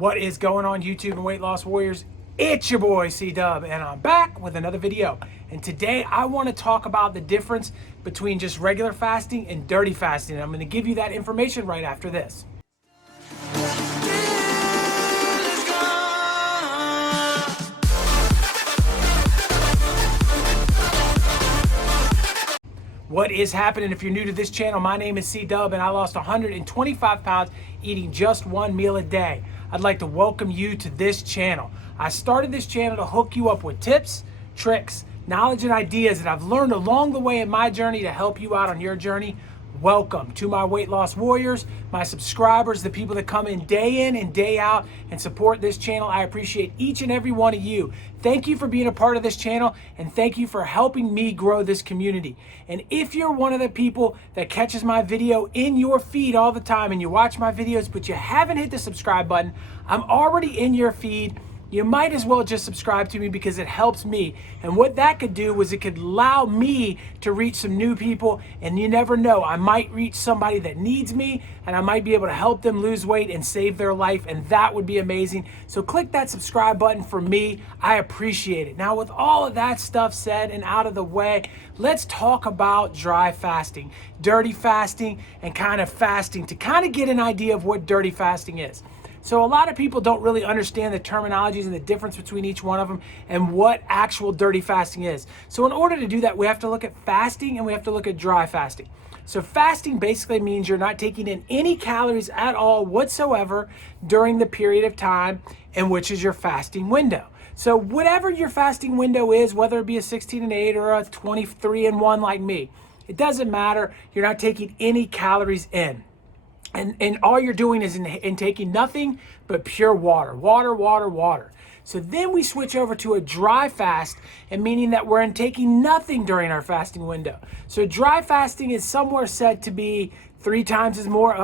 What is going on, YouTube and weight loss warriors? It's your boy C-Dub, and I'm back with another video. And today I want to talk about the difference between just regular fasting and dirty fasting. And I'm going to give you that information right after this. What is happening? If you're new to this channel, my name is C-Dub and I lost 125 pounds eating just one meal a day. I'd like to welcome you to this channel. I started this channel to hook you up with tips, tricks, knowledge, and ideas that I've learned along the way in my journey to help you out on your journey. Welcome to my weight loss warriors, my subscribers, the people that come in and day out and support this channel. I appreciate each and every one of you. Thank you for being a part of this channel, and thank you for helping me grow this community. And if you're one of the people that catches my video in your feed all the time and you watch my videos but you haven't hit the subscribe button, I'm already in your feed. You might as well just subscribe to me because it helps me. And what that could do was it could allow me to reach some new people. And you never know, I might reach somebody that needs me and I might be able to help them lose weight and save their life. And that would be amazing. So click that subscribe button for me. I appreciate it. Now, with all of that stuff said and out of the way, let's talk about dry fasting, dirty fasting, and kind of fasting to kind of get an idea of what dirty fasting is. So a lot of people don't really understand the terminologies and the difference between each one of them and what actual dirty fasting is. So in order to do that, we have to look at fasting and we have to look at dry fasting. So fasting basically means you're not taking in any calories at all whatsoever during the period of time in which is your fasting window. So whatever your fasting window is, whether it be a 16-8 or a 23-1 like me, it doesn't matter. You're not taking any calories in. And all you're doing is in taking nothing but pure water. So then we switch over to a dry fast, and meaning that we're in taking nothing during our fasting window. So dry fasting is somewhere said to be three times more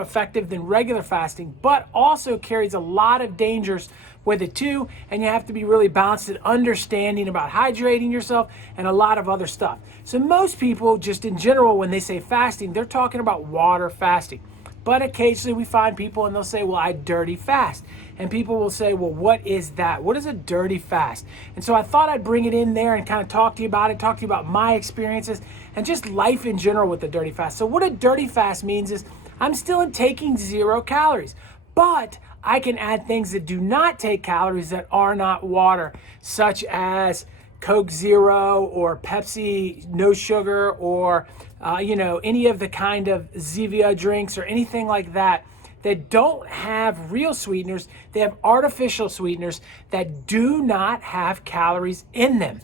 effective than regular fasting, but also carries a lot of dangers with it too, and you have to be really balanced and understanding about hydrating yourself and a lot of other stuff. So most people, just in general, when they say fasting, they're talking about water fasting. But occasionally we find people and they'll say, well, I dirty fast. And people will say, well, what is that? What is a dirty fast? And so I thought I'd bring it in there and kind of talk to you about it, talk to you about my experiences and just life in general with the dirty fast. So what a dirty fast means is I'm still taking 0 calories, but I can add things that do not take calories that are not water, such as Coke Zero or Pepsi no sugar or any of the kind of Zevia drinks or anything like that that don't have real sweeteners. They have artificial sweeteners that do not have calories in them.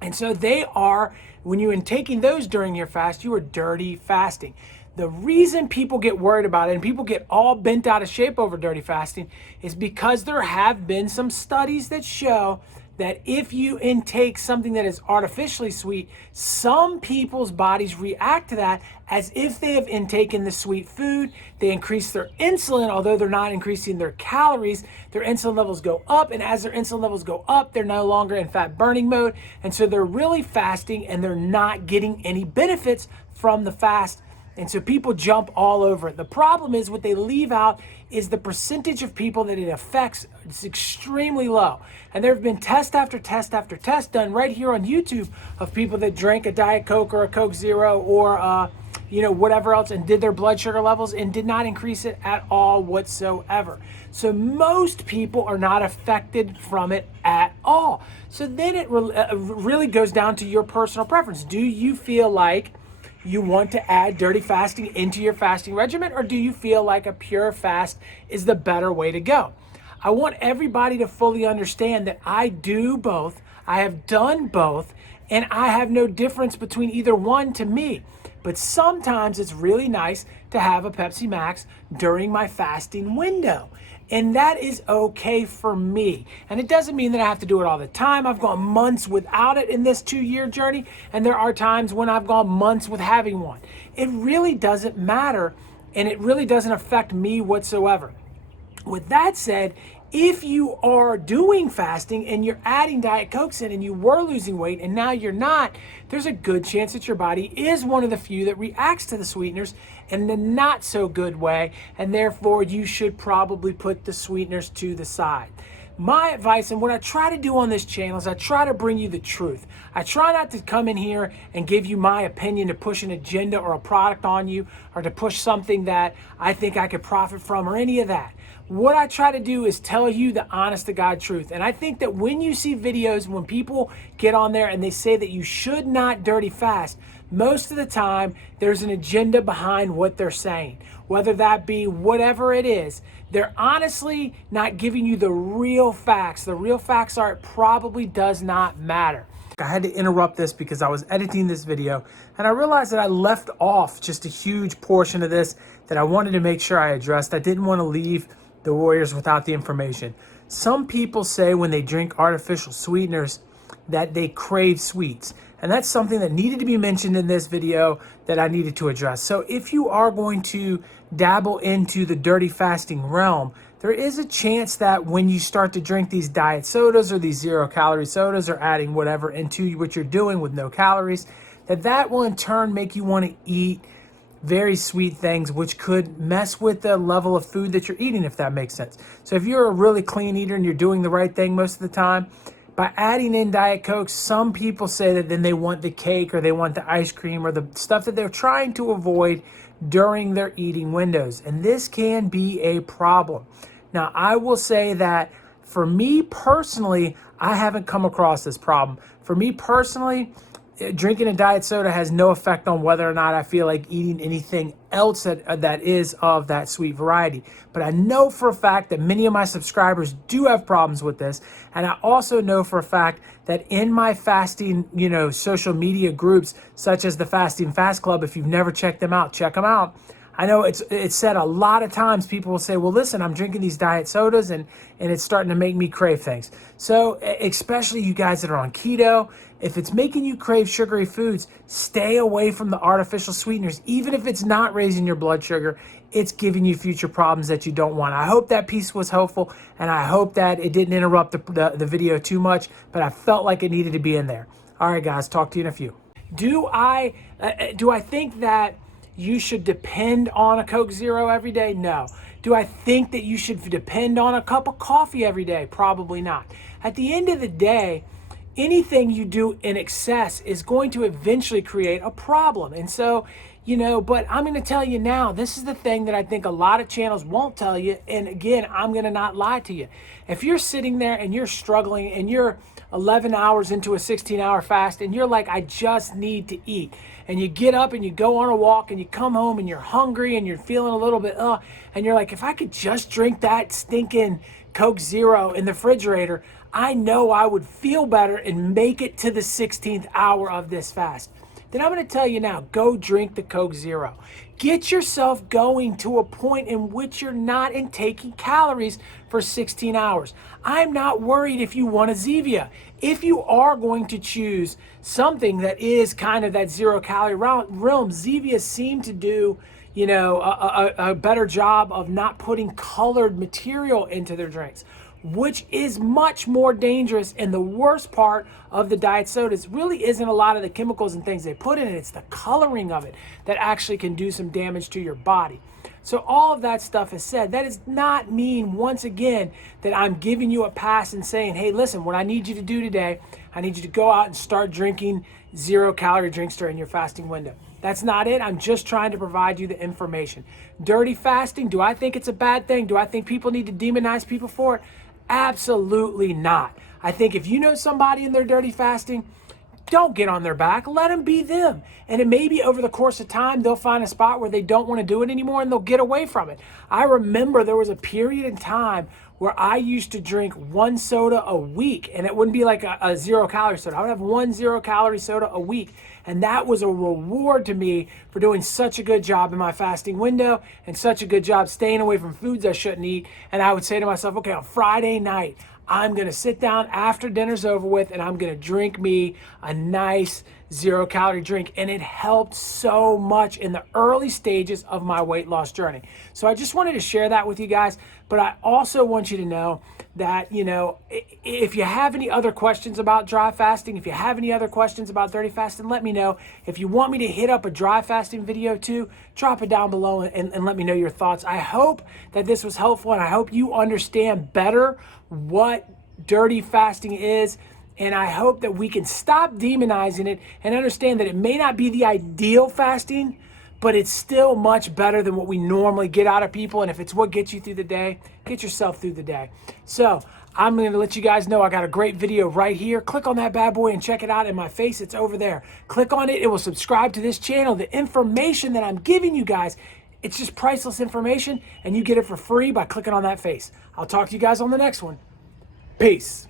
And so they are, when you're taking those during your fast, you are dirty fasting. The reason people get worried about it and people get all bent out of shape over dirty fasting is because there have been some studies that show that if you intake something that is artificially sweet, some people's bodies react to that as if they have intaken the sweet food. They increase their insulin, although they're not increasing their calories. Their insulin levels go up, and as their insulin levels go up, they're no longer in fat burning mode, and so they're really fasting and they're not getting any benefits from the fast. And so people jump all over it. The problem is what they leave out is the percentage of people that it affects is extremely low. And there have been test after test after test done right here on YouTube of people that drank a Diet Coke or a Coke Zero or whatever else and did their blood sugar levels and did not increase it at all whatsoever. So most people are not affected from it at all. So then it really goes down to your personal preference. Do you feel like you want to add dirty fasting into your fasting regimen, or do you feel like a pure fast is the better way to go? I want everybody to fully understand that I do both. I have done both, and I have no difference between either one to me. But sometimes it's really nice to have a Pepsi Max during my fasting window. And that is okay for me. And it doesn't mean that I have to do it all the time. I've gone months without it in this 2-year journey. And there are times when I've gone months with having one. It really doesn't matter. And it really doesn't affect me whatsoever. With that said, If you are doing fasting and you're adding Diet Cokes in and you were losing weight and now you're not, there's a good chance that your body is one of the few that reacts to the sweeteners in a not so good way, and therefore you should probably put the sweeteners to the side. My advice, and what I try to do on this channel, is I try to bring you the truth. I try not to come in here and give you my opinion, to push an agenda or a product on you, or to push something that I think I could profit from, or any of that. What I try to do is tell you the honest to God truth. And I think that when you see videos, when people get on there and they say that you should not dirty fast, most of the time there's an agenda behind what they're saying. Whether that be whatever it is, they're honestly not giving you the real facts. The real facts are it probably does not matter. I had to interrupt this because I was editing this video and I realized that I left off just a huge portion of this that I wanted to make sure I addressed. I didn't want to leave the warriors without the information. Some people say when they drink artificial sweeteners that they crave sweets. And that's something that needed to be mentioned in this video that I needed to address. So if you are going to dabble into the dirty fasting realm, there is a chance that when you start to drink these diet sodas or these 0-calorie sodas, or adding whatever into what you're doing with no calories, that will in turn make you want to eat very sweet things, which could mess with the level of food that you're eating, if that makes sense. So if you're a really clean eater and you're doing the right thing most of the time, by adding in Diet Coke, some people say that then they want the cake or they want the ice cream or the stuff that they're trying to avoid during their eating windows. And this can be a problem. Now, I will say that for me personally, I haven't come across this problem. For me personally, drinking a diet soda has no effect on whether or not I feel like eating anything else that is of that sweet variety. But I know for a fact that many of my subscribers do have problems with this. And I also know for a fact that in my fasting, social media groups, such as the Fasting Fast Club, if you've never checked them out, check them out. I know it's said a lot of times, people will say, well, listen, I'm drinking these diet sodas and it's starting to make me crave things. So especially you guys that are on keto, if it's making you crave sugary foods, stay away from the artificial sweeteners. Even if it's not raising your blood sugar, it's giving you future problems that you don't want. I hope that piece was helpful, and I hope that it didn't interrupt the video too much, but I felt like it needed to be in there. All right, guys, talk to you in a few. Do I think that you should depend on a Coke Zero every day? No. Do I think that you should depend on a cup of coffee every day? Probably not. At the end of the day, anything you do in excess is going to eventually create a problem. And so, but I'm going to tell you now, this is the thing that I think a lot of channels won't tell you. And again, I'm going to not lie to you. If you're sitting there and you're struggling and you're 11 hours into a 16-hour fast and you're like, I just need to eat, and you get up and you go on a walk and you come home and you're hungry and you're feeling a little bit, and you're like, if I could just drink that stinking Coke Zero in the refrigerator, I know I would feel better and make it to the 16th hour of this fast. Then I'm going to tell you now, go drink the Coke Zero. Get yourself going to a point in which you're not intaking calories for 16 hours. I'm not worried if you want a Zevia. If you are going to choose something that is kind of that 0-calorie realm, Zevia seem to do a better job of not putting colored material into their drinks, which is much more dangerous. And the worst part of the diet sodas really isn't a lot of the chemicals and things they put in it. It's the coloring of it that actually can do some damage to your body. So all of that stuff is said. That does not mean, once again, that I'm giving you a pass and saying, hey, listen, what I need you to do today, I need you to go out and start drinking 0-calorie drinks during your fasting window. That's not it. I'm just trying to provide you the information. Dirty fasting, do I think it's a bad thing? Do I think people need to demonize people for it? Absolutely not. I think if you know somebody in their dirty fasting, don't get on their back. Let them be them. And it may be over the course of time, they'll find a spot where they don't want to do it anymore and they'll get away from it. I remember there was a period in time where I used to drink one soda a week, and it wouldn't be like a 0-calorie soda. I would have one 0-calorie soda a week. And that was a reward to me for doing such a good job in my fasting window and such a good job staying away from foods I shouldn't eat. And I would say to myself, okay, on Friday night, I'm going to sit down after dinner's over with and I'm going to drink me a nice 0-calorie drink. And it helped so much in the early stages of my weight loss journey. So I just wanted to share that with you guys. But I also want you to know that, you know, if you have any other questions about dry fasting, if you have any other questions about dirty fasting, let me know. If you want me to hit up a dry fasting video too, drop it down below and let me know your thoughts. I hope that this was helpful, and I hope you understand better what dirty fasting is. And I hope that we can stop demonizing it and understand that it may not be the ideal fasting, but it's still much better than what we normally get out of people. And if it's what gets you through the day, get yourself through the day. So I'm going to let you guys know I got a great video right here. Click on that bad boy and check it out in my face. It's over there. Click on it. It will subscribe to this channel. The information that I'm giving you guys, it's just priceless information, and you get it for free by clicking on that face. I'll talk to you guys on the next one. Peace.